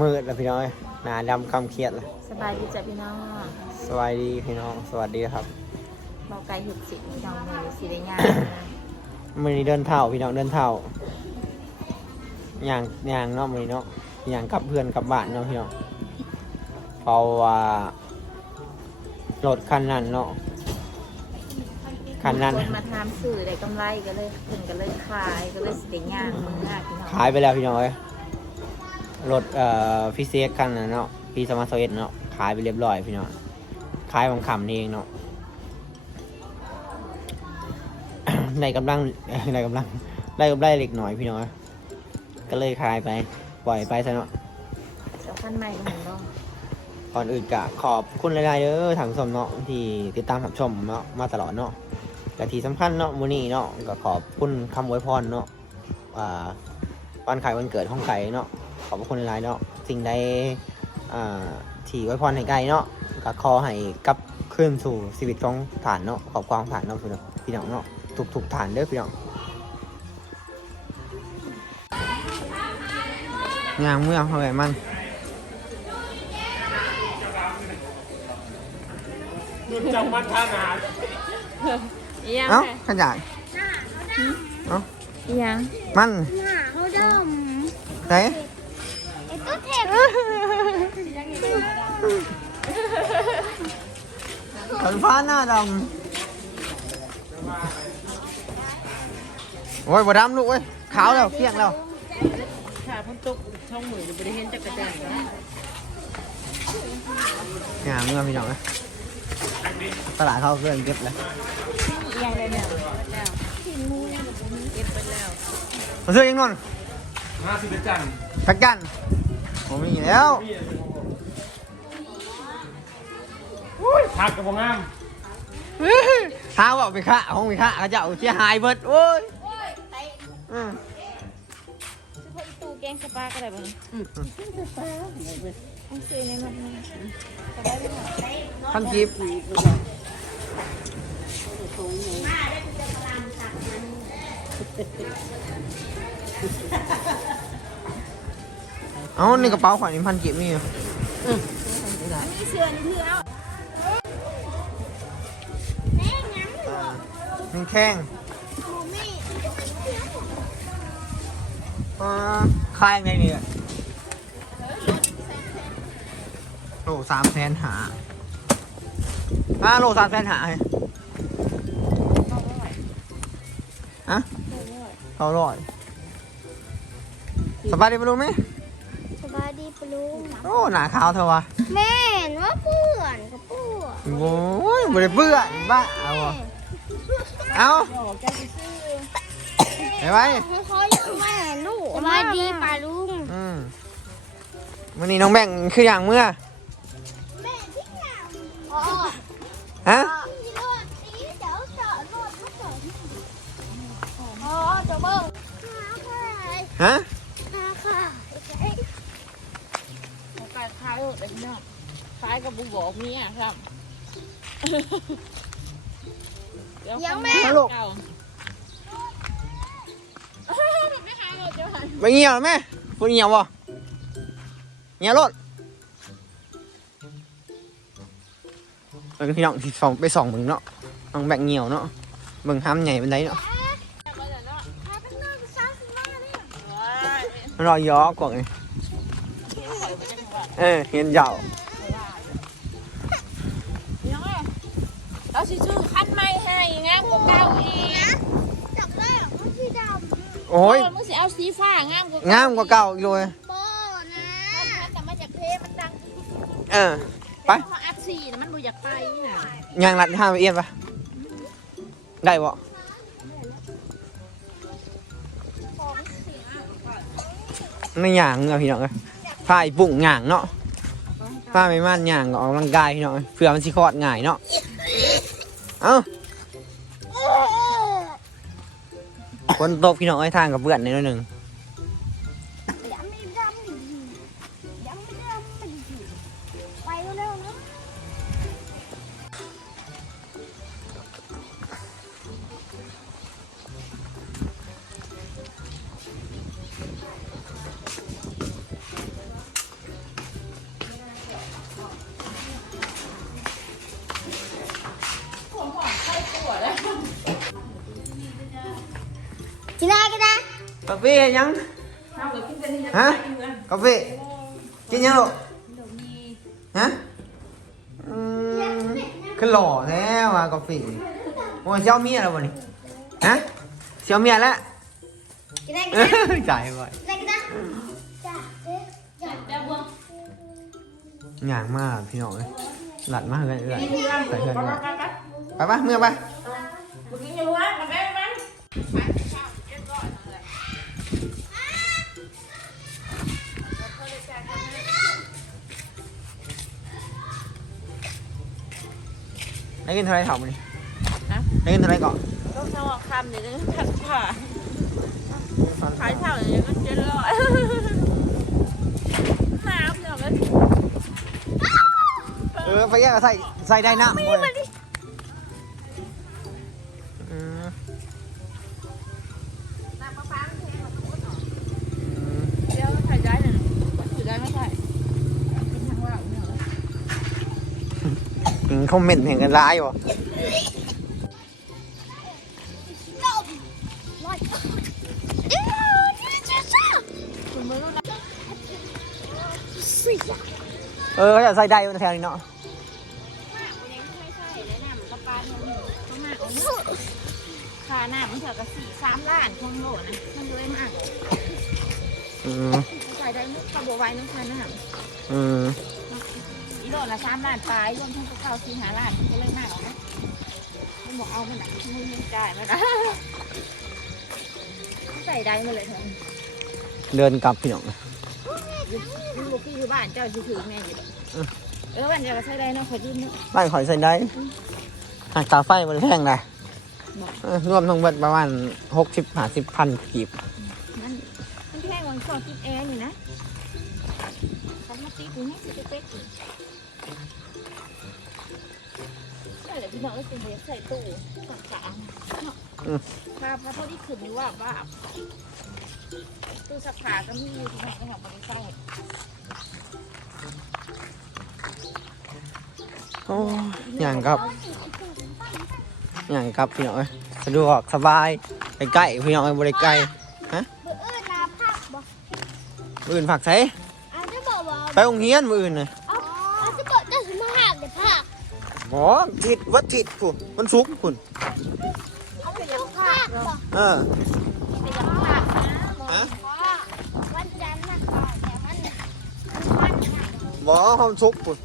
มืดแล้วพี่น้องเอ้ยหนาดำคำเครียดเลยสบายดีจ้ะพี่น้องสวัสดีพี่น้อง สวัสดีครับเบาไก่หุบสิพี่น้องมือสีได้งามมือนี้เดินเท่าพี่น้องเดินเท่าอย่างอย่างเนาะมือนี้เนาะอย่างกับเพื่อนกับบ้านเนาะพี่น้องเพราะว่ารถคันนั้นเนาะคันนั้นคนมาทำสื่อได้กำไรก็เลยเพิ่นก็เลยขายก็เลยสีได้งามมือหน้าพี่น้องขายไปแล้วพี่น้องเอ้ย รถเอ่อพีเซคันนั้นเนาะพีสมาร์ทเอสเนาะขายไปเรียบร้อยพี่น้องขายของขำนี่เองเนาะได้กำลังได้กำลังได้กำไรเล็กหน่อยพี่น้องเอ้ยก็เลยขายไป ปล่อยไปซะเนาะเจ้าขั้นใหม่ของน้องก่อนอื่นกะขอบคุณหลายๆเด้อทางชมเนาะที่ติดตามรับชมเนาะมาตลอดเนาะแต่ที่สำคัญเนาะมื้อนี้เนาะก็ขอบคุณคำอวยพรเนาะอ่าวันขายวันเกิดห้องไก่เนาะ ขอบพระคุณหลายๆเนาะสิ่งใดอ่าที่อวยพรให้ไก่เนาะก็ขอให้กลับคืนสู่ชีวิตของฐานเนาะขอบความฐานเนาะพี่น้องเนาะทุกๆฐานเด้อพี่น้องยางเมื่อเท่าไหร่มันจังมันท่านาอีหยังเอ้าไงขยายเอ้าอีหยังมันหน้าเขาดไหนำไอ้ ตัวเทพขันฟ้าหน้าดำโอ้ยบ่ดำลูกเว้ยขาวแล้วเกลี้ยงแล้วค่ะพ้นตกช่องมือจะไปได้เห็นจักรจันทร์งามเมื่อพี่น้องนะตลาดเขาเพื่อนเก็บแล้วอีหยังเลยเนี่ยแล้วเก็บไปแล้วมาซื้อยังนนห้าสิบจันทร์ทักกัน ผมมีแล้วพักกับพงงามท้าว่าไปฆ่าห้องไปฆ่าเขาจะเอาเสียหายเบิดโอ้ยอืมตู้แกงสปาก็ได้บ่ต้องซื้อในมันนึงก็ได้บ่พันกิบ เอ้านี่กระเป๋าขวัญนี่พันกิบนี่อยู่มีเสื้อนี่คือเอามันแข้งอ่าคายไงเนี่ยโลสามแสนหาอ่าโลสามแสนหาเนี่ยฮะเขาร้อยสบายดีปะลุงไหมสบายดีปะ ลุงโอ้หนาขาวเธอวะแม่เห็นว่าเปื่อนกับเปื่อนโอ้ยบ่ได้เบื่อบ้าเอาวะเอาไปไปให้เขาอยู่แม่ลูกสบายดีปะลุงอืมวันนี้น้องแบ่งคืออย่างเมื่อแม่ที่ไหนอ๋อฮะที่รถนี้เดี๋ยวจอดรถมาจอดอ๋อจะเบิ้งหาใครฮะ หาค่ะ ขายขายโลดเลยพี่น้องขายกับบุบอกเมียครับยังแม่ฮัลโหลเก่าไม่ลดเจ้าค่ะไปเงี่ยวไหมพูดเงี่ยวบ่เงี่ยวรถเออพี่น้องที่สองไปสองมึงเนาะน้องแบ่งเงี่ยวเนาะมึงห้ามใหญ่เป็นไรเนาะรอยย้อกว่าไง เออเห็นเหยายังไงเราสิซื้อคันใหม่ให้งามกว่าเก่าอีกจับได้เหรอว่าที่ดโอ้ยมึงสิเอาสีฟ้างามกว่างามกว่าเก่าอีกเลยำโบนะแต่มาจากเพมันดังเออ ไป เพราะอัดสีน่ะมันบ่อยากไปน่ะยางรัดห้ามไปเอียนปะได้บ่ไม่หยางเงาพี่น้องเอ้ย ผ้าอ้ปุ่งหยางเนาะผ้าไม่ม่านหยางออกกำลังกายเนาะเพื่อมันสิคลอดง่ายเนาะเอ้าคนตกพี่น้องไอ้ทางกับเพื่อนในนิดนึงาแฟยังเอาเดี๋ยวกินกันนี่จะฮะไปเมืองกาแฟกินยังลูกเดี๋ยวมี ด้กินได้จ้าเอ๊ะจ้าเดี๋ยวบวงงานมากพี่น้องเอ้ยหลัดมากเลยเอื้อยกินเมืองใส่เงินไปมาไปไปไปปะเมื่อไปเมื่อกี้อยู่ว่ามาได้ไหมได้กินเท่าไรถามมาดินะได้กินเท่าไรก่อนต้องสมัครคำเดี๋ยวจะทักผ่าขายเท่าเดี๋ยวก็เจ็ดร้อยน้ำเดี๋ยวมันเออไปแยกกับใส่ใส่ได้นะมีมาดิ คอมเมนต์เห็นกันร้ายบ่นมร้อยเดี๋ยวนี่จะซ่าคุณไม่รู้นะสี่เออจะใส่ได้อยู่แถวนี้เนาะค่าน้ำมันเถอะกับสี่สามล้านคงโหลนะ มันเลยมากอืมใส่ได้นึกกระบอกไว้นึกค่าน้อืมำอีโดละสามล้านปลายรวมทั้งพวกเขาสี่ห้าล้านก็เลยมากหรอกนะมันบอกเอามันหนักมึงมึงจ่ายมานะใส่ได้มาเลยเถอะเดินกลับพี่น้องมึงลูกพี่อยู่บ้านเจ้าถือถือแม่อยู่เออวันเดียวก็ใช้ได้เนาะขอดิ้นเนาะบ้านข่อยใส่ได้หากตาไฟมันแพงได้เออรวมทั้งเบิดประมาณหกสิบห้าสิบพันกีบมันมันแค่วันสอบติดแอร์นี่นะสมาติกูนี่ พี่น้องก็เป็นเบสใส่ตู้ต่างๆเนาะพาพาเท่าที่ขึ้นนี่ว่าบ้าตู้สักผ้าก็มีอยู่ที่ไหนนะครับบริษัทโอ้อย่างครับอย่างครับพี่น้องเอ้ยสะดวกสบายใกล้ๆพี่น้องเอ้ยบริไกลเบื่อเอิ้นนาพักบ่มืออื่นผักใส่อาจจะบอกว่าไปโรงเรียนมืออื่นเลยเอาอาจจะบอกได้สมาหักเดี๋ยวพัก หมอทิดวัดทิดคุณมันสุกร์คุณเอาไปทุกพักบ่เออเป็นยังภาพนะฮะว่าวันจันทร์นะก่อนแต่มันมันนะหมอห้องสุกร์คุณ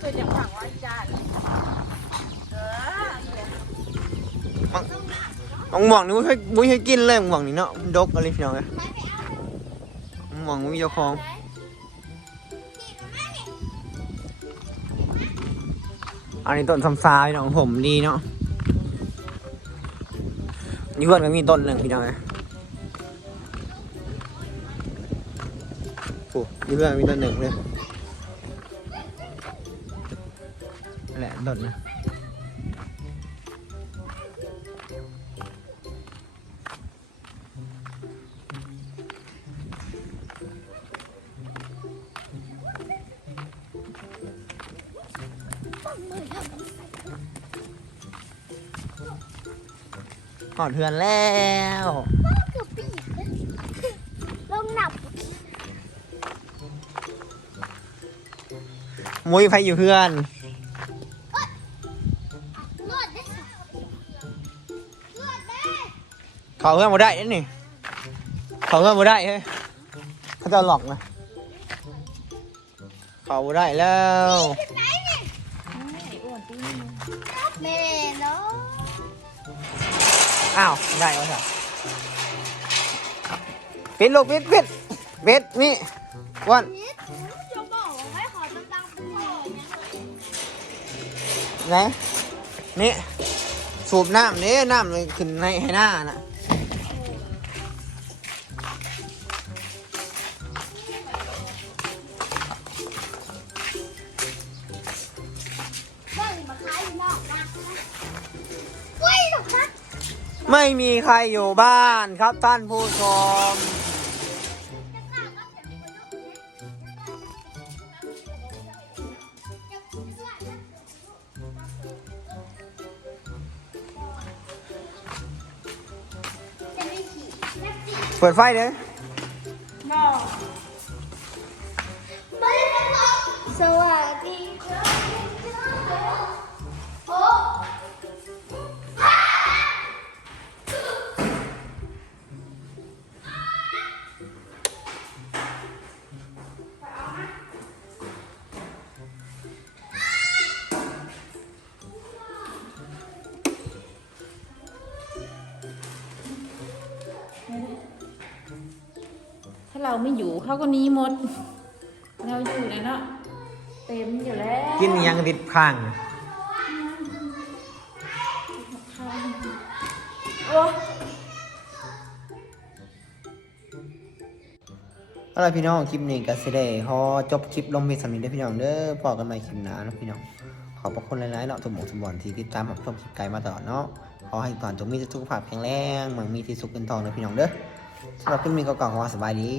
เป็นอย่างฝั่งวันจันทร์เออมองหมองนี่ไม่เคยไม่เคยกินเลยหมองนี่เนาะมันดกอะไรพี่น้องเอ้ยหมองมีเจ้าของ อันนี้ต้นซำซาพี่น้องผมดีเนาะนี่เพื่อนก็มีต้นหนึ่งพี่น้องนะโอ้นี่เพื่อนมีต้นหนึ่งเลยนั่นแหละต้นนะ หอดเพื่อนแล้วเกือปีกลยลงหนับมุ้ยไฟอยู่เพื่อนเขาเพื่อนมาได้นี่นี่เขาเพื่อนมาได้เฮ้ยเขาจะหลอกนะเขาได้แล้ว อ้าวได้แล้วค่ะปิดลูกปิดปิดปิดนี่อ้วันนิดจะบอกให้ขอดังๆเป็นหน่อยไหนนี่สูบน้ำนี่น้ำเลยขึ้นในให้หน้าน่ะ ไม่มีใครอยู่บ้านครับท่านผู้ชม เปิดไฟเลยสวัสดีโอ้ เราไม่อยู่เขาก็หนี้หมด เราอยู่เลยเนาะเต็มอยู่แล้วกินยังติดข้างโอ้เอาล่ะไรพี่น้องคลิปนี้ก็สิได้ขอจบคลิปลงเพียงสำนี้เด้อพี่น้องเด้อพอกันใหม่คลิปหน้าเนาะพี่น้อง ขอบพระคุณหลายๆเนาะทุกหมู่ทุกบอลที่ติดตามรับชมคลิปไกลมาตลอดเนาะขอให้ตอนจงมีสุขภาพแข็งแรงมั่งมีที่สุขเงินทองเด้อพี่น้องเด้อ สำหรับคลิปนี้ก็กล่าวว่าสบายดี